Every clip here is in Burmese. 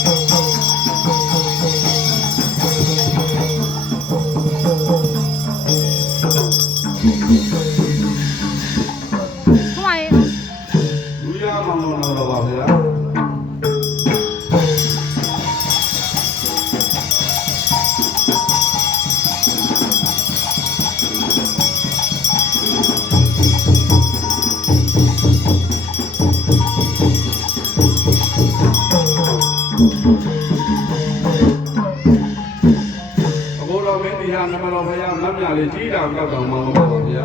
ဟို မင်းတရားနမတော်ဘုရားမတ်မြလေးကြီးတာကောက်တော်မှာပါပါဗျာ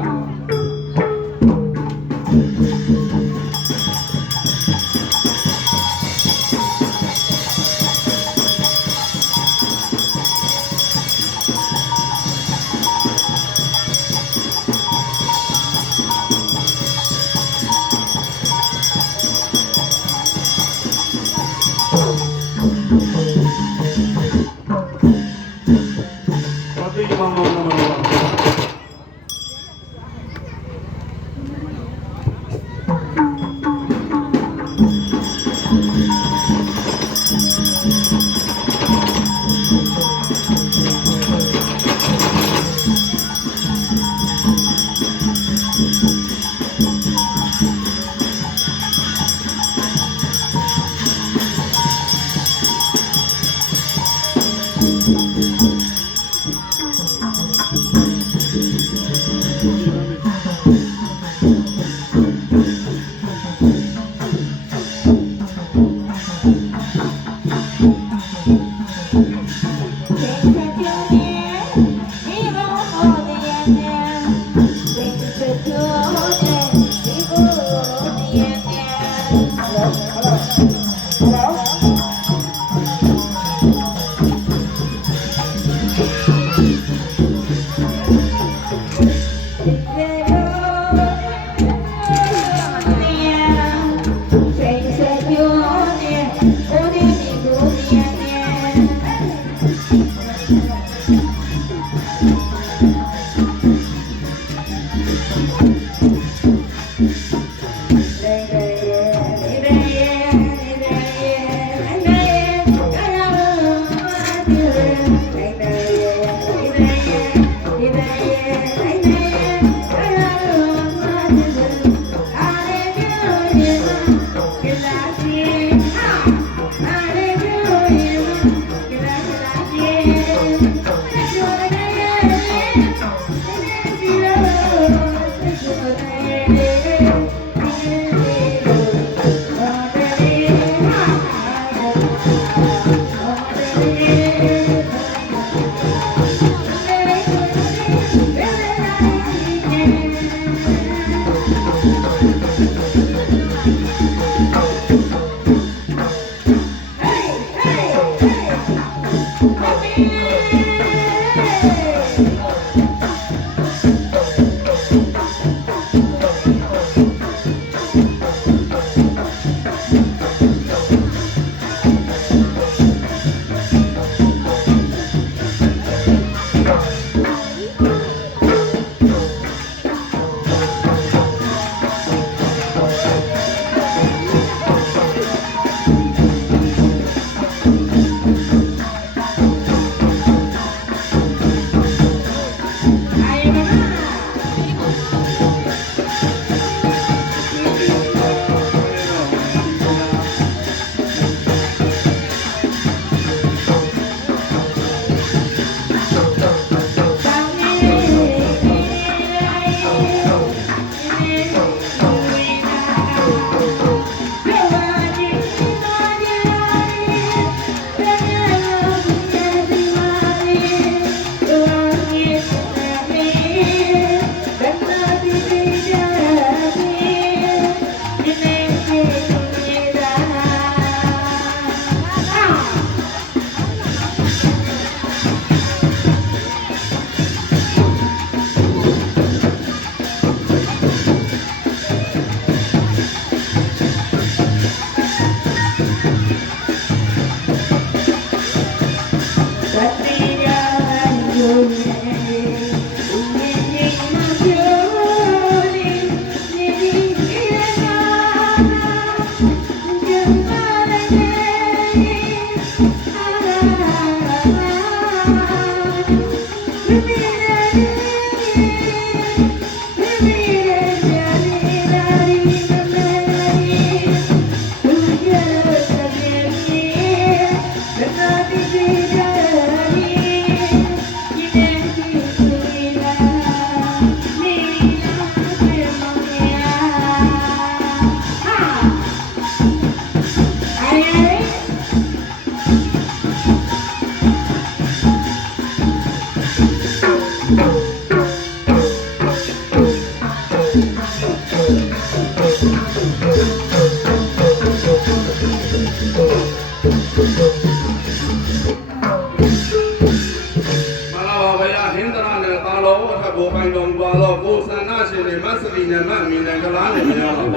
တာလောအထက်ဘောပိုင်းတော်ပါတော့ကိုသန္နာရှင်နဲ့မတ်စလီနဲ့မတ်မီနဲ့ကလားနဲ့မရပါဗျာနေမမြင်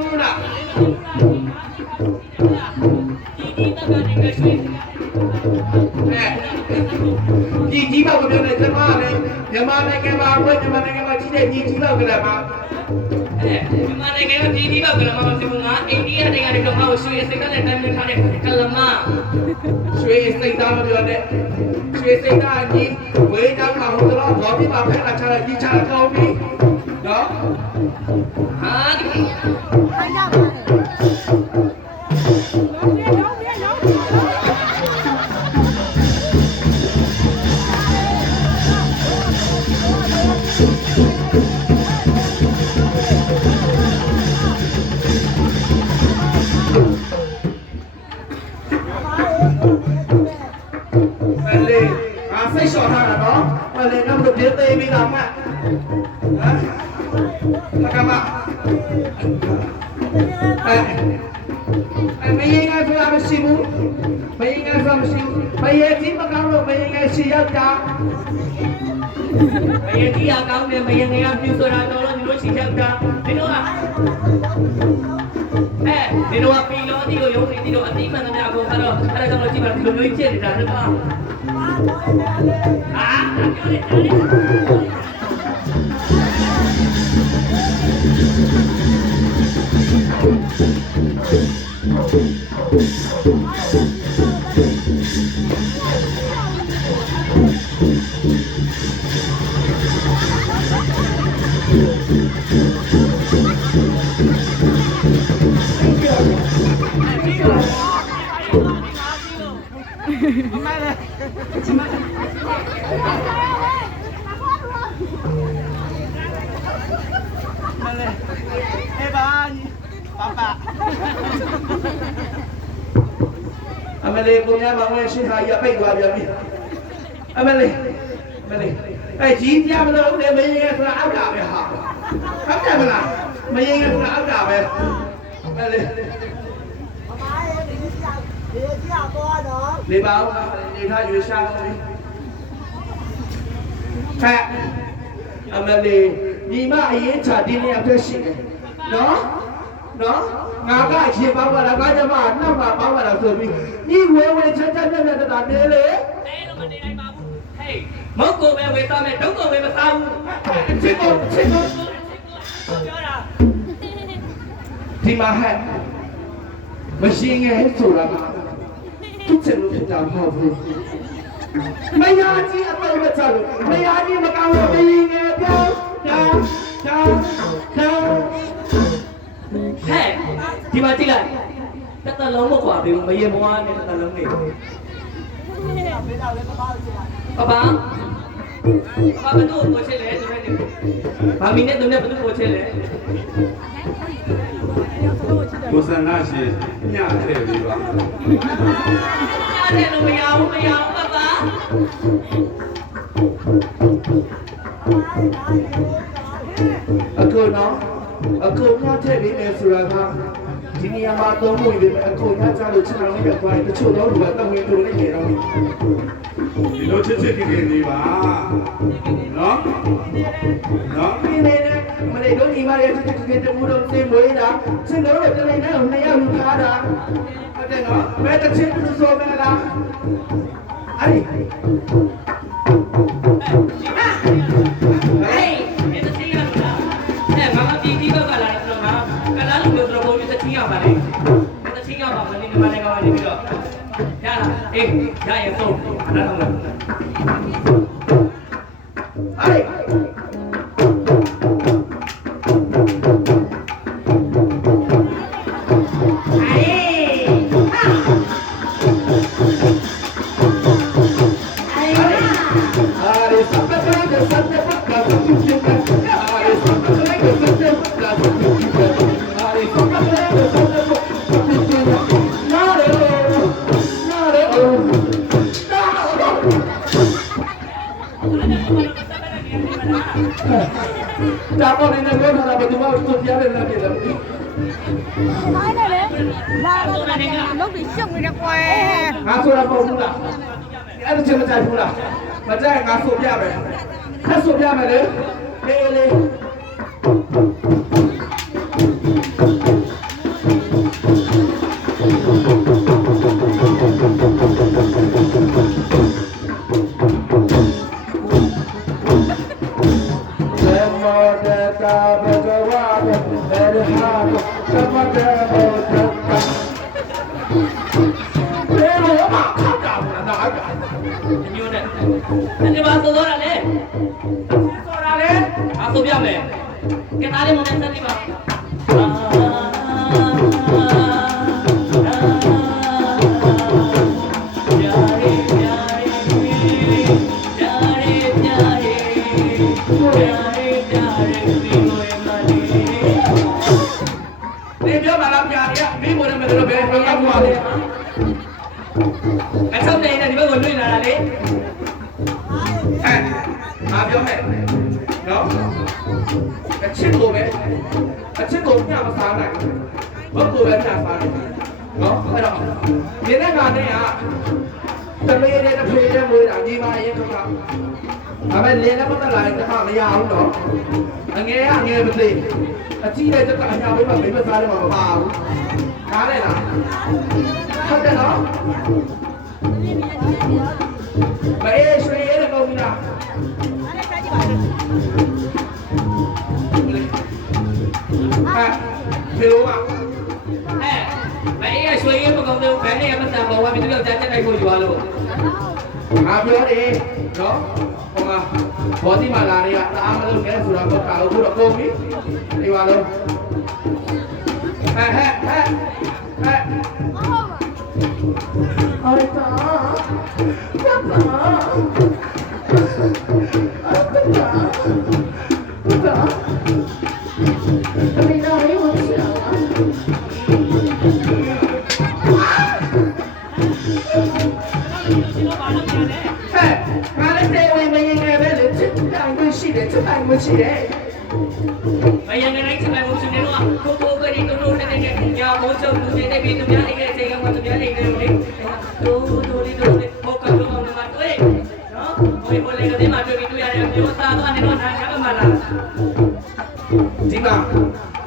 ဘူးလားဒီကြီးပေါက်ကပြောနေကျွန်မလည်းမြန်မာနိုင်ငံမှာဘယ်မြန်မာနိုင်ငံမှာကြီးတဲ့ကြီးကြီးပေါက်ကလည်းပါ မြန်မာနိုင်ငံကဒီဒီဘောက်ကလမမစီဘူးငါအိန္ဒိယနိုင်ငံကတော့ငါ့ကိုရွှေစိတ်ကနဲ့တိုင်းပြထားတဲ့ကလမရွှေစိတ်သားမပြောနဲ့ရွှေစိတ်သားကြီးဝေးတောင်းတာဟိုတော့ဘောပြပါဖက်လာချတာကြီးချတာကောင်းပြီနော်ဟာဒီ လေးတော့ဒီသေးပြီလားမဟမ်လကမအဲအမေရင်ကဆိုတာမရှိဘူးမရင်ကဆိုတာမရှိဘူးမရင်ကြီးမကောင်းလို့မရင်ကရှိရောက်တာမယကြီးအကောင်းနဲ့မယငယ်ကပြူဆိုတာတော်လို့ဒီလိုချီချက်တာဒီလိုကအဲဒီလိုကပီလောဒီလိုရုံးနေဒီလိုအတိမှန်သမျှကိုကတော့အဲ့ဒါကြောင့်လို့ကြည့်ပါဒီလိုမျိုးဖြစ်နေတာတော့ဟာ ပြောတ လေးကိုများမဝင်ရှင်းဟာရပိတ်သွားပြန်ပြီအမလေးအမလေးအဲကြီးကြမလို့လေမရင်ကဆိုတာအောက်တာပဲဟာဟုတ်တယ်မလားမရင်ကဆိုတာအောက်တာပဲအမလေးလေပါဦးနေထားရွေးရှာလို့လေဟဲ့အမလေးညီမအရင်ချာဒီနေရာပြရှိတယ်နော်နော်ငါကရေပေါက်လာငါကျမနှောက်မှာပေါက်လာဆိုပြီး ညီဝဲဝဲချက်ချက်နဲ့နဲ့တာနေလေအဲလိုမနေနိုင်ပါဘူးဟေးမုတ်ကိုပဲဝေသားမယ်ဒုက္ခဝေမစားဘူးချစ်ကိုချစ်ကိုပြောတာဒီမှာဟဲ့မရှိငယ်ဆိုတာကသူချစ်လို့ဖြစ်တာမဟုတ်ဘူးမယားကြီးအပေါ်မချလို့မယားကြီးမကောင်းလို့မင်းငယ်ပြောတာတာတာဟဲ့ဒီမှာကြည့်လိုက် တစ်သက်လုံးမကွာပြီမရေမွားနဲ့တစ်သက်လုံးနေပပပပဘယ်သူ့ကိုချစ်လဲဆိုတဲ့နေဘာမီနဲ့သူနဲ့ဘယ်သူ့ကိုချစ်လဲကိုစန္ဒရှင်ညထည့်ပြီးပါအဲ့ဒါလည်းမရဘူးမရဘူးပပအခုနော်အခုညထည့်ပြီးမယ်ဆိုတာက ဒီနေရာမှာသုံးဖို့ပြီးအခုညချလို့ချက်တော်လေးပဲသွားရင်တချို့တော့လူကတဝင်တူနေနေတော့ဒီလိုချစ်ချစ်ခင်ခင်နေပါနော်နော်ဒီနေနဲ့မလေးတို့ညီမလေးတစ်တစ်တစ်တူတော့စင်မွေးတာစင်တော့တလေးနဲ့နှစ်ယောက်ယူထားတာဟုတ်တယ်နော်ဘယ်တစ်ချင်းသူဆိုမလားအဲ့ဒီဟေးဒီ ရလားအေးရရဆုံးအဲ့ဒါတော့အဲ့ဒီ Are sapere che sapere bocca tutti che Are sapere Da poi ne vedo la vedo studiare la vita မိုင်းတယ်လေလာတော့လုံးပြီးရှုပ်နေတယ်ကွယ်ငါဆိုတာမဟုတ်ဘူးလားအဲ့ဒါချင်းမကြိုက်ဘူးလားမကြိုက်ငါဆိုပြမယ်ခက်ဆိုပြမယ်လေလေလေ ပေမဲ့လင်းနဲ့ပတ်သက်လာရင်တခါမရဘူးနော်အငယ်ကအငယ်မသိအကြီးတဲ့တက်ကအညာဘိမဘိမ စားတယ်မှာမပါဘူးကားလေလားဟုတ်တယ်နော်မအေးရွှေရဲတဲ့ကောင်းပြီလားအဲ့ဒါကြည့်ပါလေအဲဖေလိုကအဲမအေးရရွှေရေးမကောင်းသေးဘူးဘယ်နဲ့မှမတန်ပေါ်ဝါပြီးတော့ကြားချက်တိုက်ဖို့ယူရလို့ငါပြောတယ်နော်ဟိုမှာဘောတိမာလာတွေကတအားမလုပ်နဲ့ဆိုတာတော့တာလို့တော့ကုန်ပြီဒီပါလို့ဟဲ့ဟဲ့ဟဲ့ဟဲ့အော်တာပပ များအိမ်နဲ့ချိန်ကမှသူများအိမ်နဲ့လေတို့တို့လေးတို့လေးဟောကတော့မှမတွေ့နော်ဘယ်လိုလဲကဒီမှာတွေ့ပြီးတွေ့ရတယ်မျိုးသားတော့အနေတော့နားရမှာလားဒီမှာ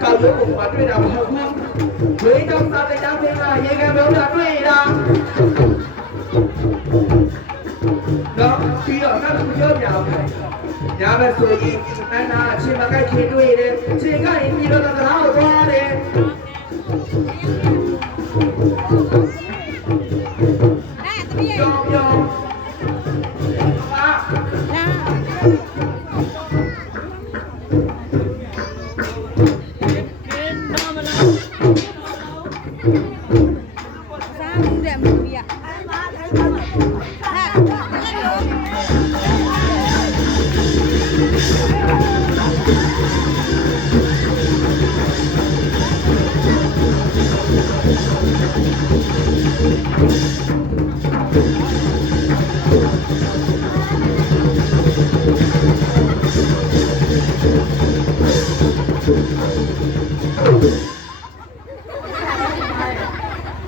ကောက်ရုပ်ကိုမတွေ့တာမဟုတ်ဘူးဝေးကြောင့်စားတဲ့ကြောင့်ပြင်လာရေကန်ပြောတာတွေ့တာတော့ပြီးတော့နောက်တစ်ခုပြောပြအောင်ညာဘက်ဆိုရင်အနာအချင်းမကိုက်ခင်တွေ့တယ်အချင်းကရင်ပြီးတော့တရားကိုသွားတယ်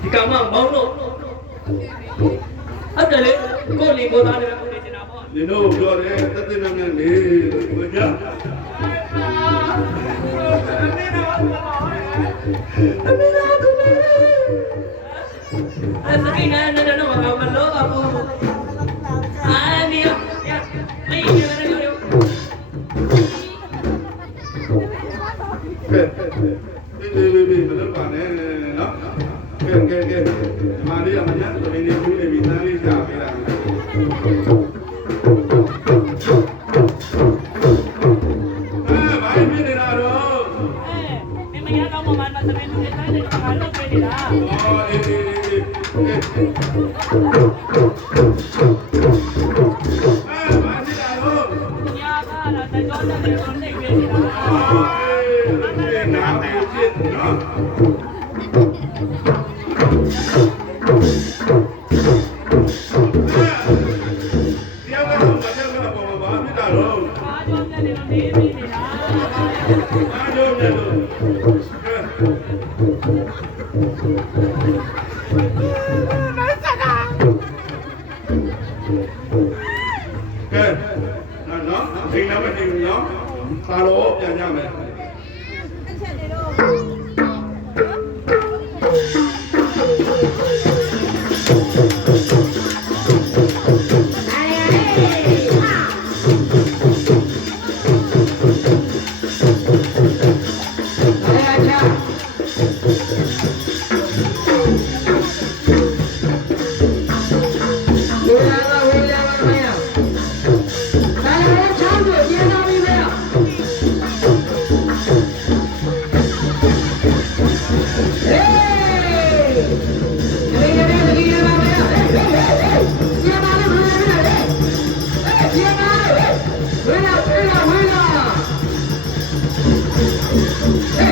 ဒီကမ္မမောင်းလို့အဲ့ဒါလေကိုလီမောသားလည်းကိုနေချင်တာပေါ့နင်တို့ပြောတယ်တသက်နဲ့နဲ့ လုပ်ပါနဲ့နော်ကဲကဲကဲမာလေးကမညာဆိုနေနေပြီးနေပြီးသားလေးရှာပေးတာ Yeah.